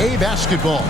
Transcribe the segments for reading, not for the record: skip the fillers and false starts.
a basketball.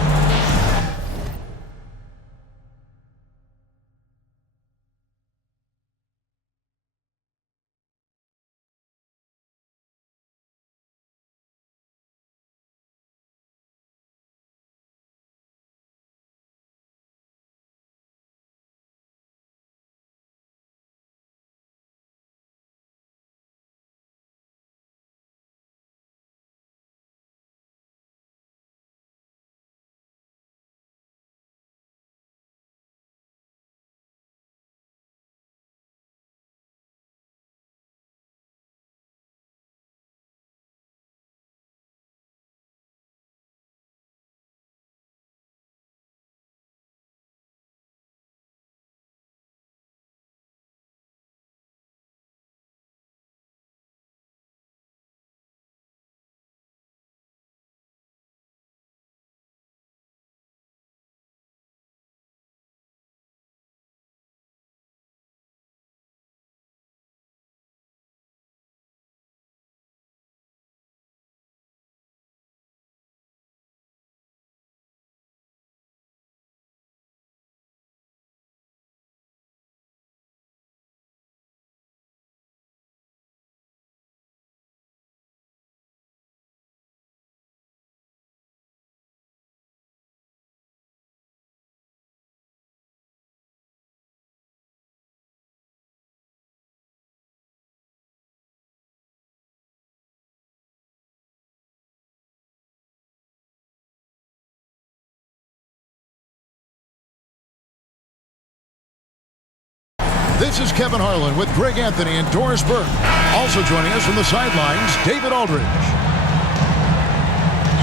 This is Kevin Harlan with Greg Anthony and Doris Burke. Also joining us from the sidelines, David Aldridge.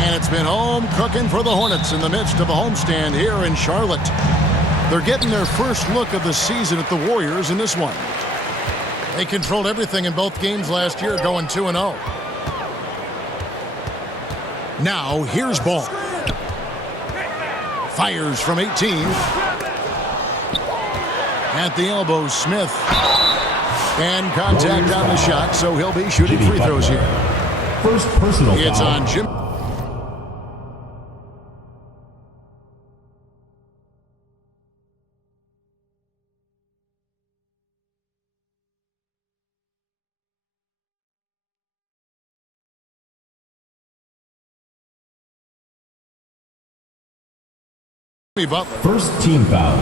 And it's been home cooking for the Hornets in the midst of a homestand here in Charlotte. They're getting their first look of the season at the Warriors in this one. They controlled everything in both games last year, going 2-0. Now, here's Ball. Fires from 18. At the elbow, Smith. And contact on the shot, so he'll be shooting free throws here. First personal foul. It's on Jim. Butler. First team foul.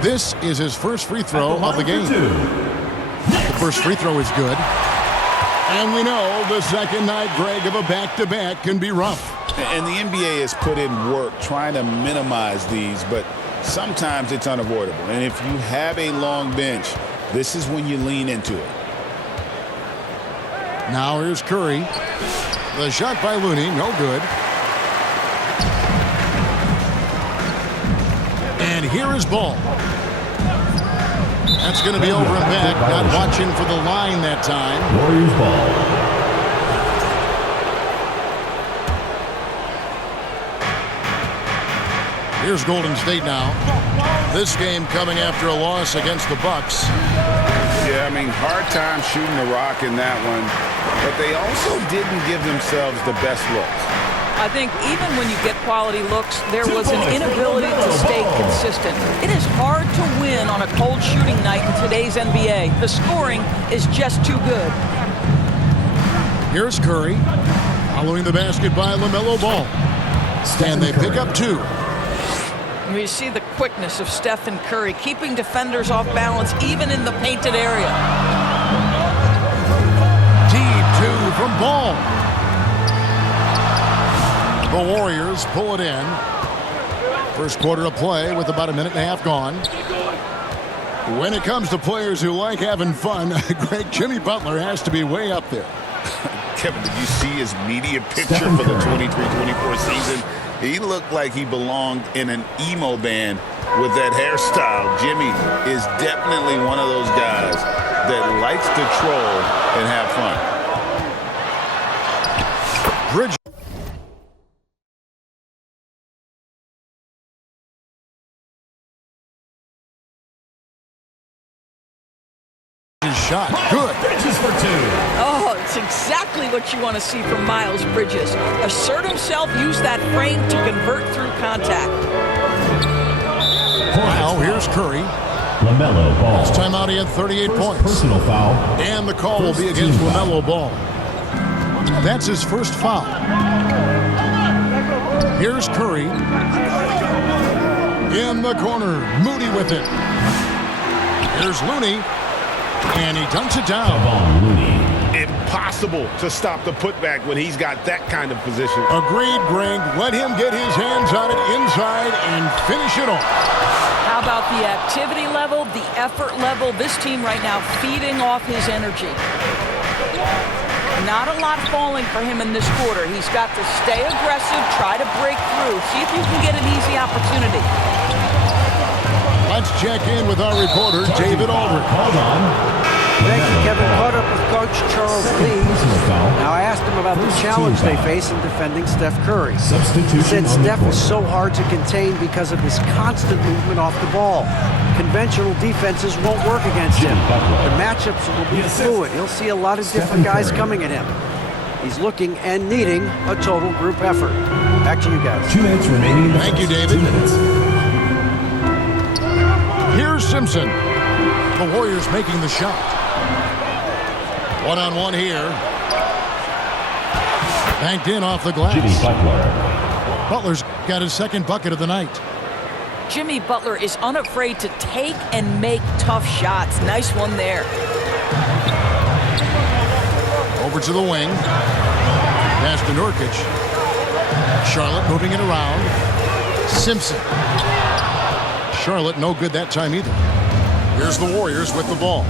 This is his first free throw of the game. The first free throw is good. And we know the second night, Greg, of a back-to-back can be rough. And the NBA has put in work trying to minimize these, but sometimes it's unavoidable. And if you have a long bench, this is when you lean into it. Now here's Curry. The shot by Looney, no good. And here is Ball. That's going to be over and back. Not watching for the line that time. Warriors ball. Here's Golden State now. This game coming after a loss against the Bucks. Yeah, I mean, hard time shooting the rock in that one. But they also didn't give themselves the best looks. I think even when you get quality looks, there was an inability to stay consistent. It is hard to win on a cold shooting night in today's NBA. The scoring is just too good. Here's Curry. Following the basket by LaMelo Ball. And they pick up two. You see the quickness of Stephen Curry, keeping defenders off balance even in the painted area. Deep two from Ball. The Warriors pull it in. First quarter of play with about a minute and a half gone. When it comes to players who like having fun, Greg, Jimmy Butler has to be way up there. Kevin, did you see his media picture for the 23-24 season? He looked like he belonged in an emo band with that hairstyle. Jimmy is definitely one of those guys that likes to troll and have fun. Bridge. Shot. Good. Bridges for two. Oh, That's exactly what you want to see from Miles Bridges. Assert himself, use that frame to convert through contact. Now here's Curry. LaMelo Ball. Last time out he had 38 points. Personal foul. And the call will be against LaMelo Ball. That's his first foul. Here's Curry. In the corner, Moody with it. Here's Looney. And he dunks it down. Impossible to stop the putback when he's got that kind of position. Agreed, Greg. Let him get his hands on it inside and finish it off. How about the activity level, the effort level? This team right now feeding off his energy. Not a lot falling for him in this quarter. He's got to stay aggressive, try to break through. See if you can get an easy opportunity. Let's check in with our reporter, David Aldridge. Hold on. Thank you, Kevin. Caught up with Coach Charles Lee. Now, I asked him about the challenge they face in defending Steph Curry. He said Steph is so hard to contain because of his constant movement off the ball. Conventional defenses won't work against him. The matchups will be fluid. He'll see a lot of different guys coming at him. He's looking and needing a total group effort. Back to you guys. 2 minutes remaining. Thank you, David. 2 minutes. Here's Simpson. The Warriors making the shot. One-on-one here. Banked in off the glass. Jimmy Butler. Butler's got his second bucket of the night. Jimmy Butler is unafraid to take and make tough shots. Nice one there. Over to the wing. Pass to Nurkic. Charlotte moving it around. Simpson. Charlotte no good that time either. Here's the Warriors with the ball.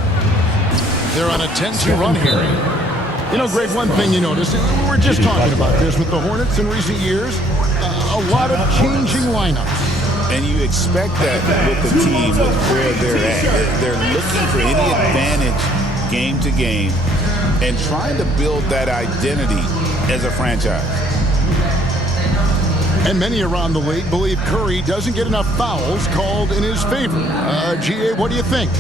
They're on a 10-2 run here. You know, Greg, one thing you notice, we were just talking about this with the Hornets in recent years, a lot of changing lineups. And you expect that with the team, with where they're at. They're looking for any advantage game to game and trying to build that identity as a franchise. And many around the league believe Curry doesn't get enough fouls called in his favor. GA, what do you think?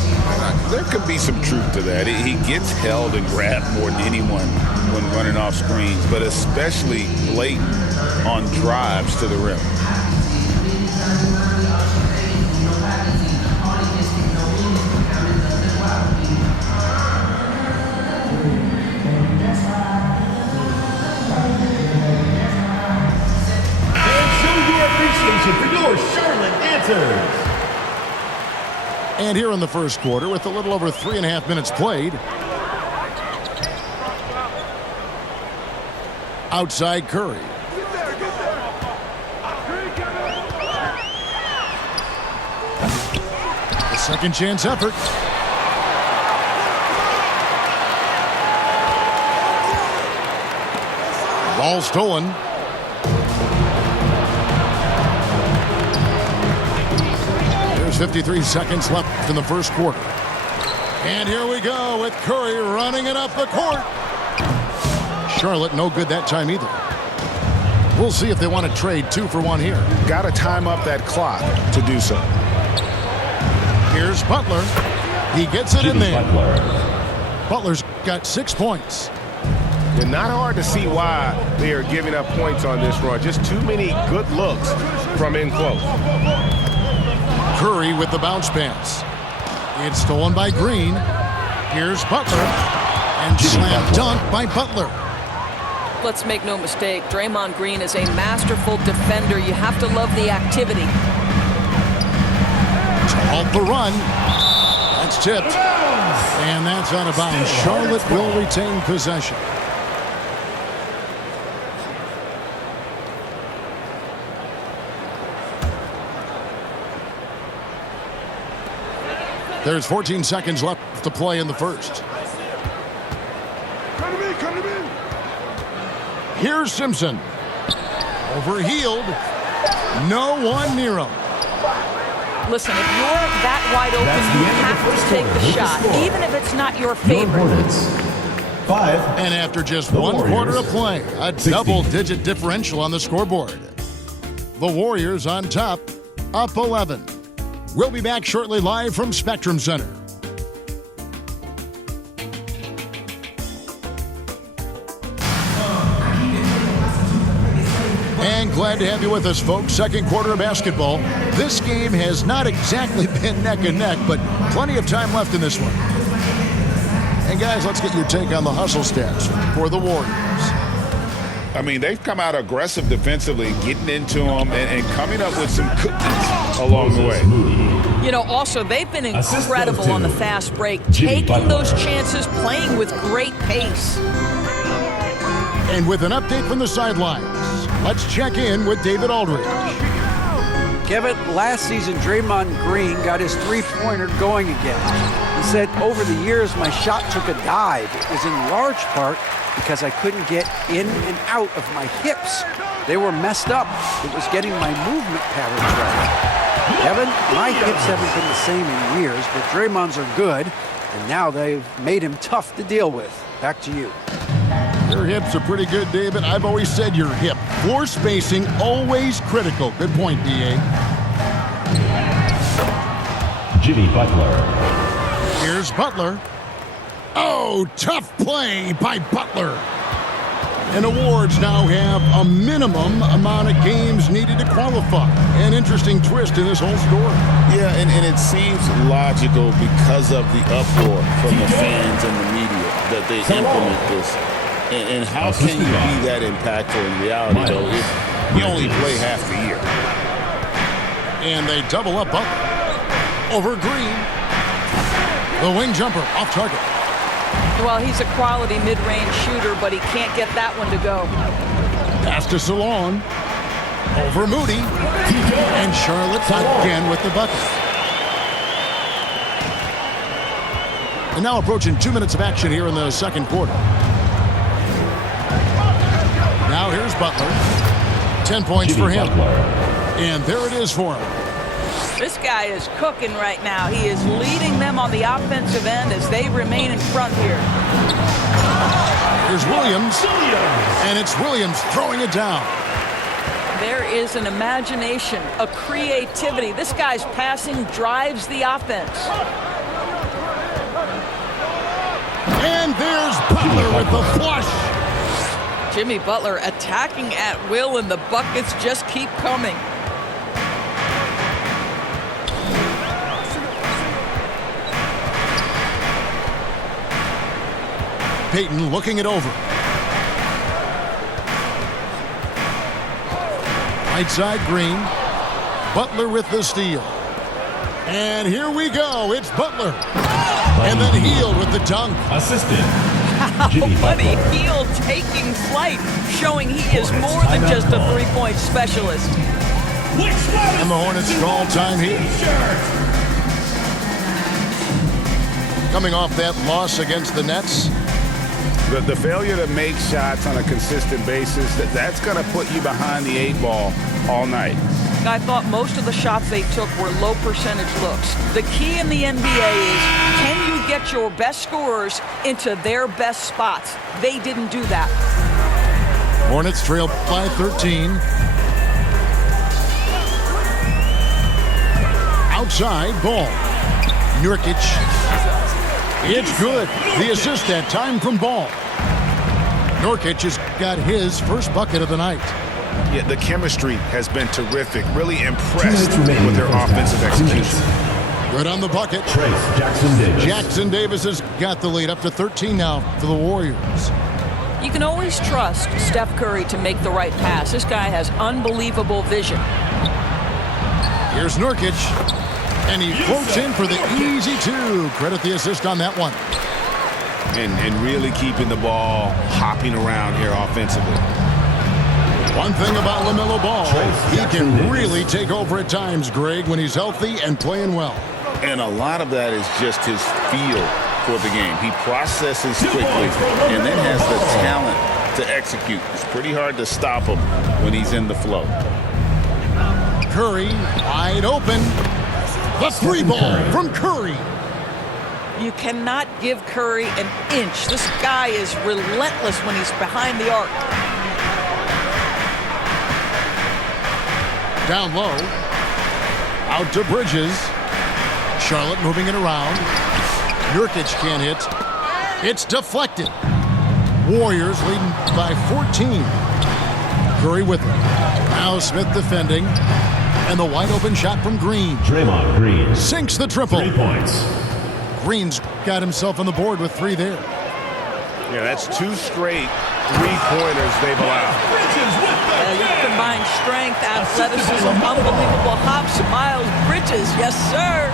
There could be some truth to that. He gets held and grabbed more than anyone when running off screens, but especially late on drives to the rim. For your Charlotte answers. And here in the first quarter, with a little over 3.5 minutes played. Outside Curry. A second chance effort. Ball stolen. There's 53 seconds left in the first quarter. And here we go with Curry running it up the court. Charlotte no good that time either. We'll see if they want to trade 2 for 1 here. Got to time up that clock to do so. Here's Butler. He gets it in Jimmy there. Butler. Butler's got 6 points. And not hard to see why they are giving up points on this run. Just too many good looks from in close. Curry with the bounce pass. It's stolen by Green. Here's Butler. And slam dunk by Butler. Let's make no mistake, Draymond Green is a masterful defender. You have to love the activity. To halt the run. That's tipped. And that's out of bounds. Charlotte will retain possession. There's 14 seconds left to play in the first. Come to me, come to me. Here's Simpson. Overhealed. No one near him. Listen, if you're that wide open, you have to take the shot, even if it's not your Your favorite. Hornets. 5. And after just The one Warriors, quarter of play, a 60. double-digit differential on the scoreboard. The Warriors on top, up 11. We'll be back shortly live from Spectrum Center. Glad to have you with us, folks. Second quarter of basketball. This game has not exactly been neck and neck, but plenty of time left in this one. And guys, let's get your take on the hustle stats for the Warriors. I mean, they've come out aggressive defensively, getting into them and coming up with some cookies along the way. You know, also, they've been incredible on the fast break, taking those chances, playing with great pace. And with an update from the sidelines, let's check in with David Aldridge. Kevin, last season, Draymond Green got his three-pointer going again. He said, over the years, my shot took a dive. It was in large part because I couldn't get in and out of my hips. They were messed up. It was getting my movement patterns right. Kevin, my hips haven't been the same in years, but Draymond's are good, and now they've made him tough to deal with. Back to you. Your hips are pretty good, David. I've always said your hip. Floor spacing, always critical. Good point, D.A. Jimmy Butler. Here's Butler. Oh, tough play by Butler. And awards now have a minimum amount of games needed to qualify. An interesting twist in this whole story. Yeah, and it seems logical because of the uproar from the fans and the media that they implement this. And how can you be that impactful in reality, though, if you only play half the year? And they double up Butler. Over Green. The wing jumper off target. Well, he's a quality mid-range shooter, but he can't get that one to go. Pass to Salon. Over Moody. And Charlotte again with the bucket. And now approaching 2 minutes of action here in the second quarter. Now here's Butler. 10 points for him. And there it is for him. This guy is cooking right now. He is leading them on the offensive end as they remain in front here. Here's Williams. And it's Williams throwing it down. There is an imagination, a creativity. This guy's passing drives the offense. And there's Butler with the flush. Jimmy Butler attacking at will, and the buckets just keep coming. Payton looking it over. Right side Green. Butler with the steal. And here we go. It's Butler. And then Hield with the dunk. Assistant. What a heel taking flight, showing he is more than just a three-point specialist. And the Hornets call time here. Coming off that loss against the Nets. The failure to make shots on a consistent basis, that's going to put you behind the 8 ball all night. I thought most of the shots they took were low percentage looks. The key in the NBA is, can you get your best scorers into their best spots? They didn't do that. Hornets trail by 13. Outside ball. Nurkic. It's good. The assist that time from Ball. Nurkic has got his first bucket of the night. Yeah, the chemistry has been terrific. Really impressed with their offensive execution. Good on the bucket. Jackson Davis. Jackson Davis has got the lead up to 13 now for the Warriors. You can always trust Steph Curry to make the right pass. This guy has unbelievable vision. Here's Nurkic. And he floats in for the easy two. Credit the assist on that one. And really keeping the ball hopping around here offensively. One thing about LaMelo Ball, he can really take over at times, Greg, when he's healthy and playing well. And a lot of that is just his feel for the game. He processes quickly and then has the talent to execute. It's pretty hard to stop him when he's in the flow. Curry wide open. The three ball from Curry. You cannot give Curry an inch. This guy is relentless when he's behind the arc. Down low. Out to Bridges. Charlotte moving it around. Nurkic can't hit. It's deflected. Warriors leading by 14. Curry with it. Now Smith defending. And the wide open shot from Green. Draymond Green. Sinks the triple. 3 points. Green's got himself on the board with 3 there. Yeah, that's 2 straight three-pointers they've allowed. You combine strength, athleticism, unbelievable hops. Miles Bridges, yes, sir.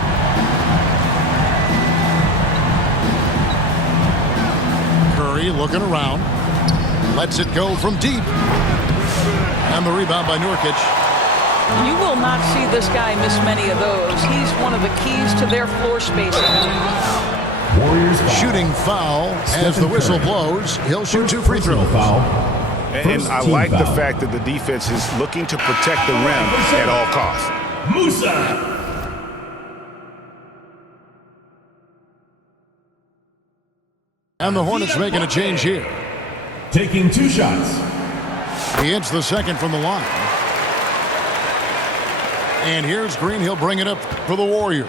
Curry looking around. Lets it go from deep. And the rebound by Nurkic. You will not see this guy miss many of those. He's one of the keys to their floor spacing. Warriors foul. Shooting foul as the whistle blows. He'll shoot 2 free throws. Foul. And I team like the foul. fact that the defense is looking to protect the rim at all costs. Musa. And the Hornets making a change here. Taking 2 shots. He hits the second from the line. And here's Green. He'll bring it up for the Warriors.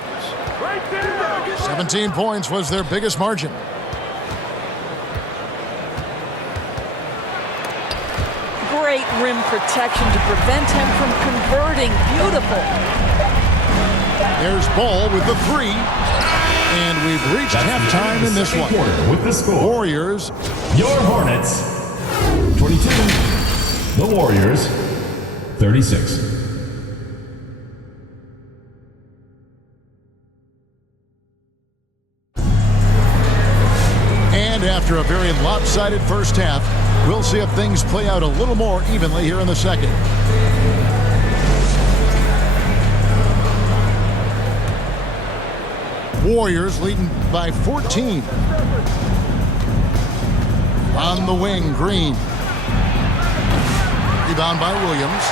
17 points was their biggest margin. Great rim protection to prevent him from converting. Beautiful. There's Ball with the 3. And we've reached halftime in this one. Quarter with the score. Warriors. Your Hornets 22. The Warriors 36. And after a very lopsided first half, we'll see if things play out a little more evenly here in the second. Warriors leading by 14. On the wing, Green. Rebound by Williams.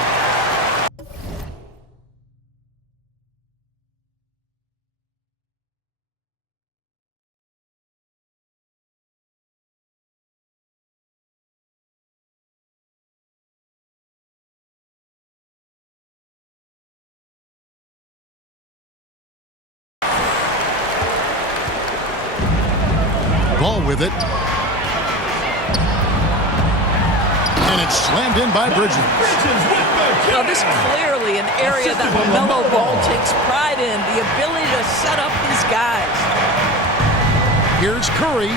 Ball with it. And it's slammed in by Bridges. Now, this is clearly an area that LaMelo Ball takes pride in, the ability to set up these guys. Here's Curry.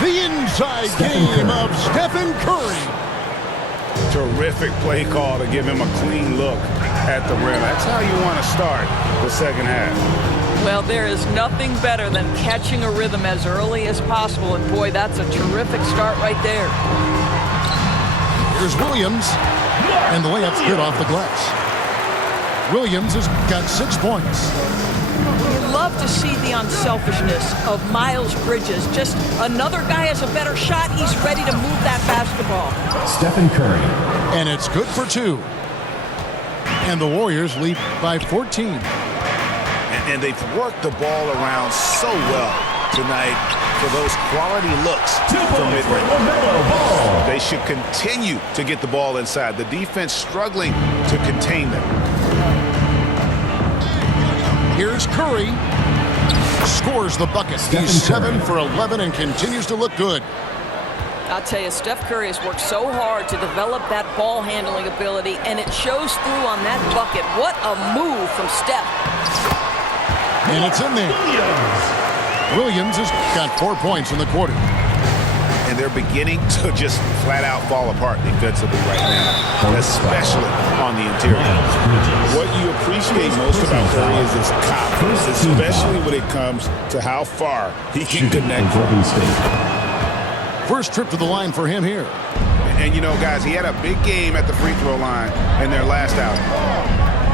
The inside game of Stephen Curry. Terrific play call to give him a clean look at the rim. That's how you want to start the second half. Well, there is nothing better than catching a rhythm as early as possible, and boy, that's a terrific start right there. Here's Williams, and the layup's good off the glass. Williams has got 6 points. You love to see the unselfishness of Miles Bridges. Just another guy has a better shot, he's ready to move that basketball. Stephen Curry. And it's good for 2. And the Warriors lead by 14. And they've worked the ball around so well tonight for those quality looks from mid-range. They should continue to get the ball inside. The defense struggling to contain them. Here's Curry. Scores the bucket. He's 7 for 11 and continues to look good. I'll tell you, Steph Curry has worked so hard to develop that ball handling ability, and it shows through on that bucket. What a move from Steph. And it's in there. Williams has got 4 points in the quarter. And they're beginning to just flat out fall apart defensively right now, especially on the interior. What you appreciate most about Curry is his confidence, especially when it comes to how far he can connect. First trip to the line for him here. And you know, guys, he had a big game at the free throw line in their last outing.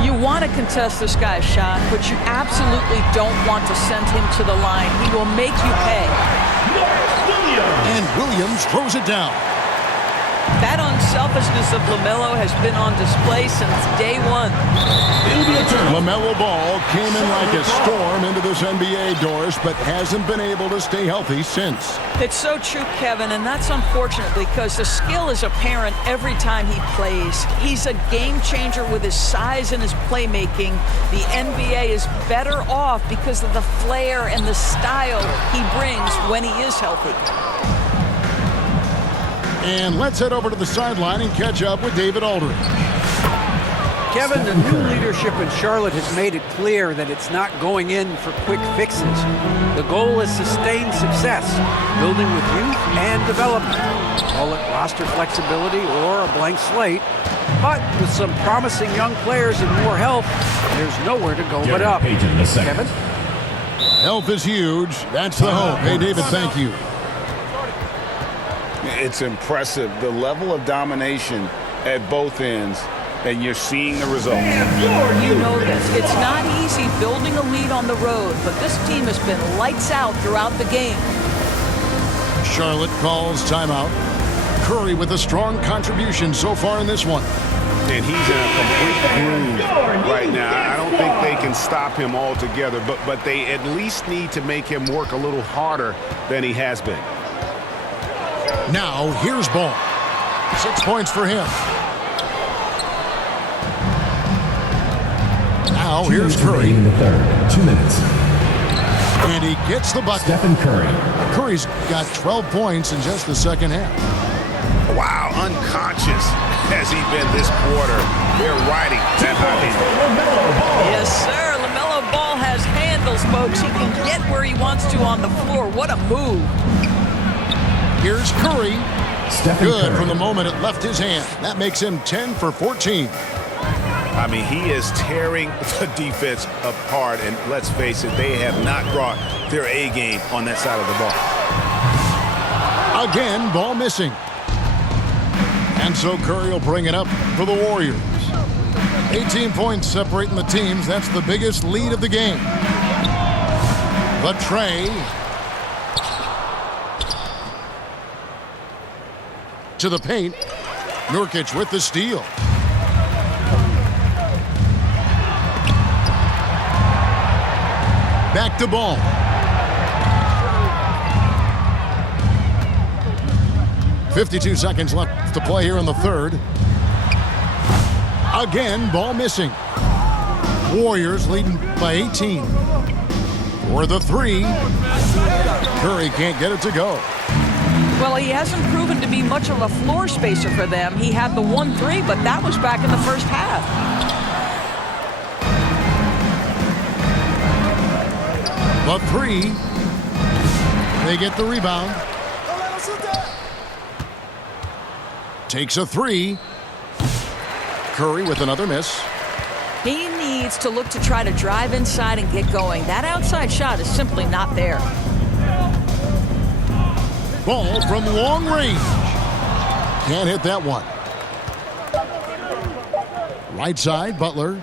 You want to contest this guy's shot, but you absolutely don't want to send him to the line. He will make you pay. And Williams throws it down. That unselfishness of LaMelo has been on display since day one. LaMelo Ball came in like a storm into this NBA, Doris, but hasn't been able to stay healthy since. It's so true, Kevin, and that's unfortunate because the skill is apparent every time he plays. He's a game changer with his size and his playmaking. The NBA is better off because of the flair and the style he brings when he is healthy. And let's head over to the sideline and catch up with David Aldridge. Kevin, the new leadership in Charlotte has made it clear that it's not going in for quick fixes. The goal is sustained success, building with youth and development. Call it roster flexibility or a blank slate. But with some promising young players and more help, there's nowhere to go but up. Kevin? Health is huge. That's the hope. Hey, David, thank you. It's impressive, the level of domination at both ends, and you're seeing the result. You know this. It's not easy building a lead on the road, but this team has been lights out throughout the game. Charlotte calls timeout. Curry with a strong contribution so far in this one. And he's in a complete groove right now. I don't think they can stop him altogether, but they at least need to make him work a little harder than he has been. Now, here's Ball. 6 points for him. Now, here's Curry. In the third. 2 minutes. And he gets the bucket. Stephen Curry. Curry's got 12 points in just the second half. Wow, unconscious has he been this quarter. They're riding that hot hand. Yes, sir. LaMelo Ball has handles, folks. He can get where he wants to on the floor. What a move. Here's Curry. Stephen Good Curry. from the moment it left his hand. That makes him 10 for 14. I mean, he is tearing the defense apart, and let's face it, they have not brought their A game on that side of the ball. Again, ball missing. And so Curry will bring it up for the Warriors. 18 points separating the teams. That's the biggest lead of the game. The tray. To the paint. Nurkic with the steal. Back to Ball. .52 seconds left to play here in the third. Again, ball missing. Warriors leading by 18. For the three. Curry can't get it to go. Well, he hasn't proven to be much of a floor spacer for them. He had the 1-3, but that was back in the first half. The three. They get the rebound. Takes a three. Curry with another miss. He needs to look to try to drive inside and get going. That outside shot is simply not there. Ball from long range. Can't hit that one. Right side, Butler.